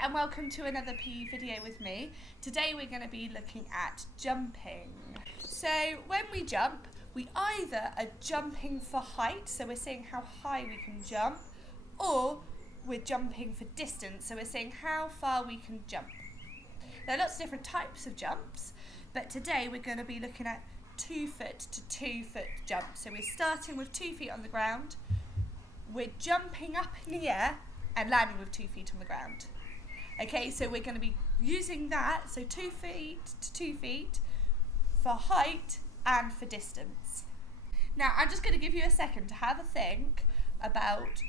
and welcome to another PE video with me. Today we're going to be looking at jumping. So when we jump, we either are jumping for height, so we're seeing how high we can jump, or we're jumping for distance, so we're seeing how far we can jump. There are lots of different types of jumps, but today we're going to be looking at 2 foot to 2 foot jumps. So we're starting with 2 feet on the ground, we're jumping up in the air and landing with 2 feet on the ground. Okay, so we're going to be using that, so 2 feet to 2 feet for height and for distance. Now I'm just going to give you a second to have a think about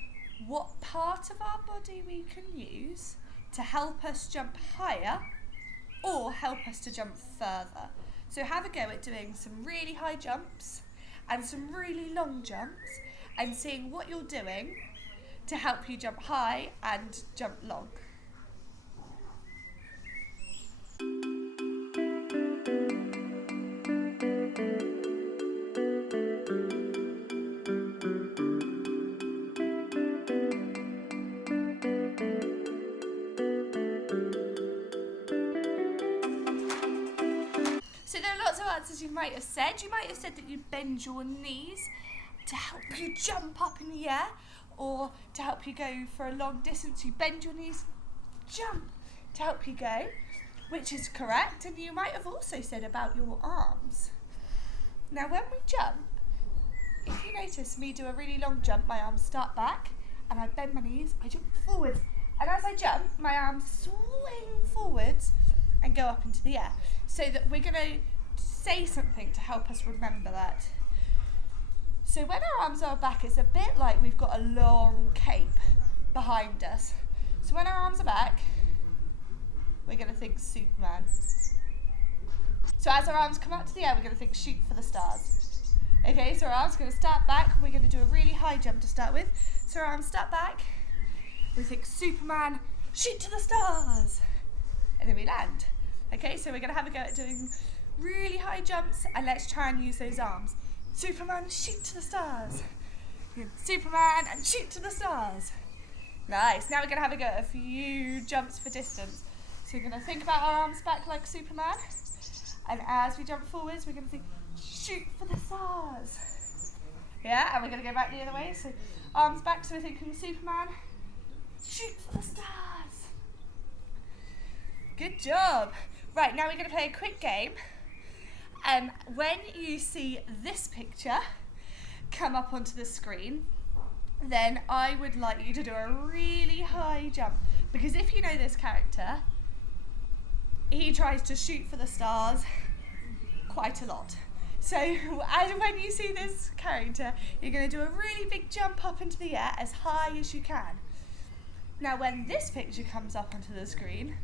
what part of our body we can use to help us jump higher or help us to jump further. So have a go at doing some really high jumps and some really long jumps and seeing what you're doing to help you jump high and jump long. So there are lots of answers you might have said. You might have said that you bend your knees to help you jump up in the air, or to help you go for a long distance, you bend your knees, jump to help you go, which is correct. And you might have also said about your arms. Now when we jump, if you notice me do a really long jump, my arms start back and I bend my knees, I jump forwards. And as I jump, my arms swing forwards and go up into the air. So that we're going to say something to help us remember that. So when our arms are back, it's a bit like we've got a long cape behind us. So when our arms are back, we're going to think Superman. So as our arms come up to the air, we're going to think shoot for the stars. Okay, so our arms are going to start back. We're going to do a really high jump to start with. So our arms start back. We think Superman, shoot to the stars. And then we land. Okay, so we're going to have a go at doing really high jumps, and let's try and use those arms. Superman, shoot to the stars. Superman, and shoot to the stars. Nice. Now we're going to have a go at a few jumps for distance. So we're going to think about our arms back like Superman. And as we jump forwards, we're going to think, shoot for the stars. Yeah, and we're going to go back the other way. So arms back, so we're thinking Superman, shoot for the stars. Good job. Right, now we're going to play a quick game. When you see this picture come up onto the screen, then I would like you to do a really high jump, because if you know this character, he tries to shoot for the stars quite a lot. So when you see this character, you're going to do a really big jump up into the air as high as you can. Now when this picture comes up onto the screen,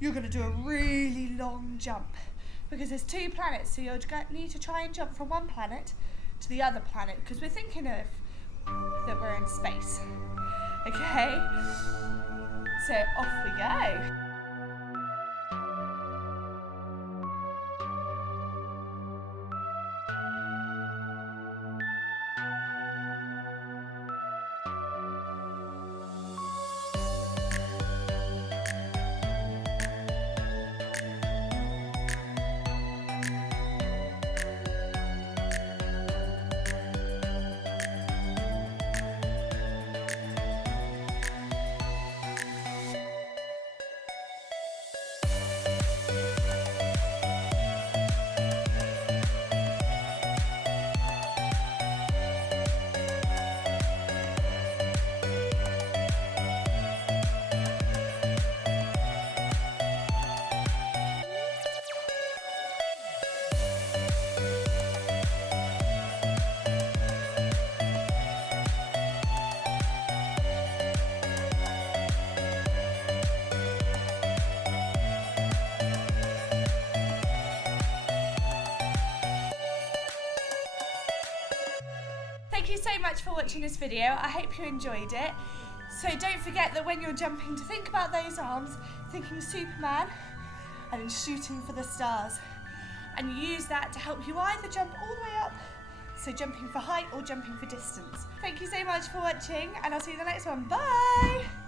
you're going to do a really long jump, because there's 2 planets, so you'll need to try and jump from one planet to the other planet, because we're thinking of that we're in space. Okay, so off we go. Thank you so much for watching this video. I hope you enjoyed it. So don't forget that when you're jumping, to think about those arms, thinking Superman and shooting for the stars. And use that to help you either jump all the way up, so jumping for height or jumping for distance. Thank you so much for watching, and I'll see you in the next one. Bye!